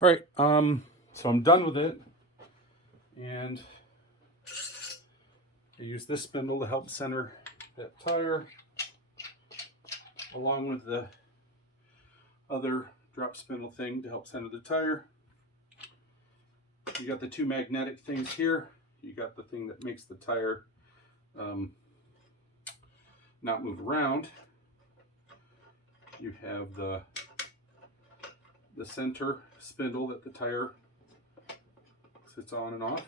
All right, so I'm done with it, and I use this spindle to help center that tire, along with the other drop spindle thing to help center the tire. You got the two magnetic things here. You got the thing that makes the tire not move around. You have the center spindle that the tire sits on and off,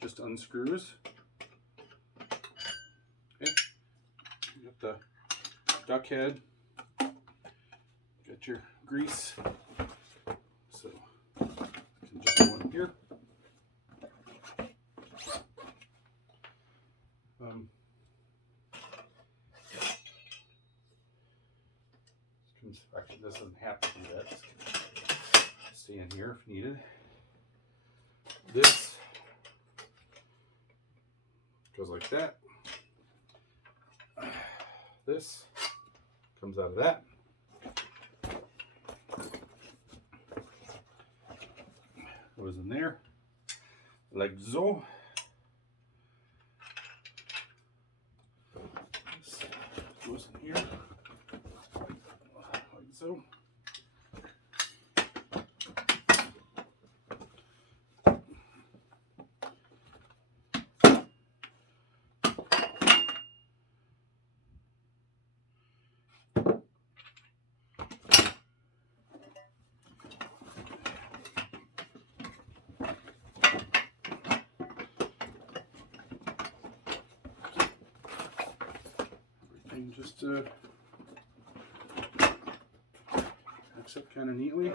just unscrews. Okay. You got the duck head, got your grease, so you can just go in here. Actually, this doesn't have to do that. Just stay in here if needed. This goes like that. This comes out of that. Goes in there, like so. This goes in here, like so. Just mix up kind of neatly.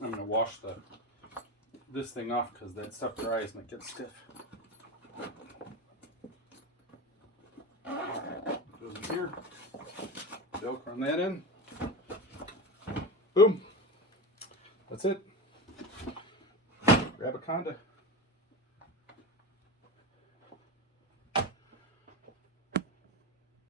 I'm going to wash this thing off because that stuff dries and it gets stiff. Goes in here. Velcro on that end. Boom. That's it. Rabaconda.